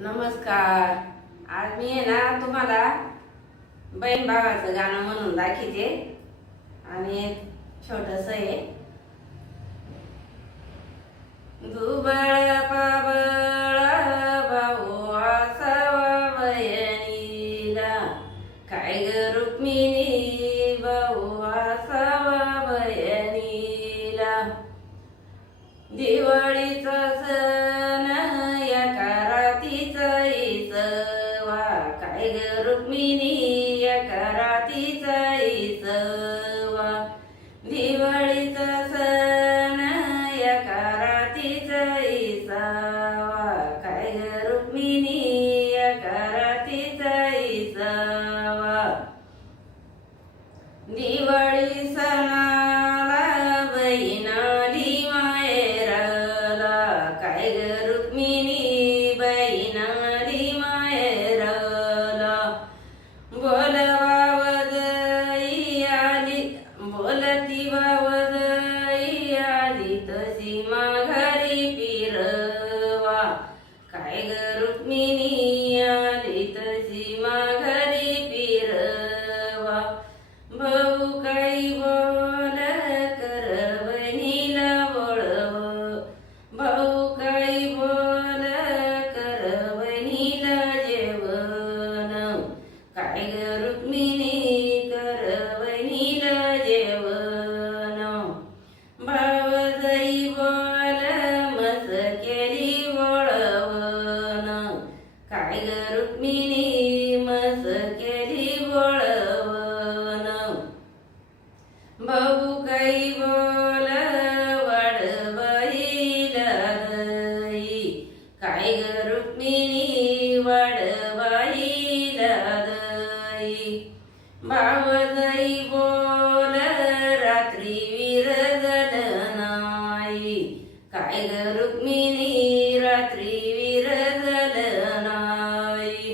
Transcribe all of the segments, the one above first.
नमस्कार. आज मी आहे ना तुम्हाला बहीण भावाचं गाणं म्हणून दाखवते आणि छोटस आहे. दुबळ पाबळ भाऊ असावा बहिणीला, काय ग रुक्मिणी भाऊ असावा बहिणीला. दिवाळीचा सण एका रातीचा इसवा, काय ग रुक्मिणी एका रातीचा इसवा. दिवाळीचा सण एका रातीचा इसवा, काय ग रुक्मिणी एका रातीचा इसवा. दिवाळी सणाला बहीण आली माहेरला, काय ग रुक्मिणी बहीण आली माहेरला. बोलवावदई आली, बोलती वावदई आली तशी माघारी फिरवा, काय ग रुक्मिणी आली तशी माघारी फिरवा. भाऊ काही बोल कर बहिणीला वळव, भाऊ काही बोल कर बहिणीला जेवण, काय ग रुक्मिणी कर बहिणीला जेवण. भावजाई बोल मस केली वळवण, काय ग रुक्मिणी मस केली वळवण. भाऊ काही बोल वाढवाईला दई, काय ग रुक्मिणी वाढवाईला दई. भावजाई बोल रात्री विरजल नाही, काय ग रुक्मिणी रात्री विरजल नाही.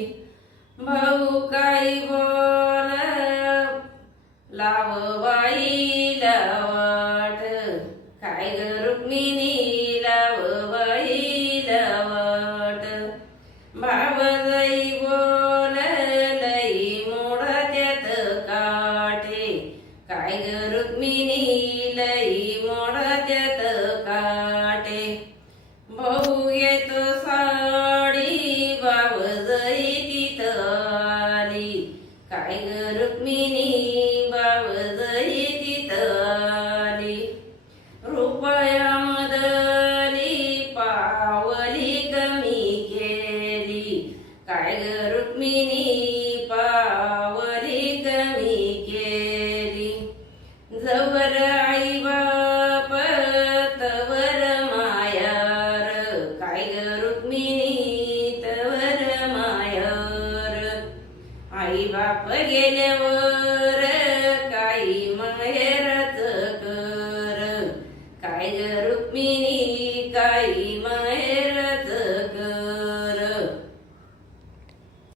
भाऊ काही बोल लावबाईला वाट, काय ग रुक्मिणी लावबाईला वाट. भावजाई बोल लई मोडत्यात काटे, काय ग रुक्मिणी लई मोडत्यात काटे. भाऊ येतो साडी भावजाई तिथं आली, काय ग रुक्मिणी भावजाई तिथं आली. रुपया मदली पावली कमी केली, काय ग रुक्मिणी पावली कमी केली. जवर आई बाप तवर मायार, काय ग रुक्मिणी तवर मायार. आई बाप गेल्यावर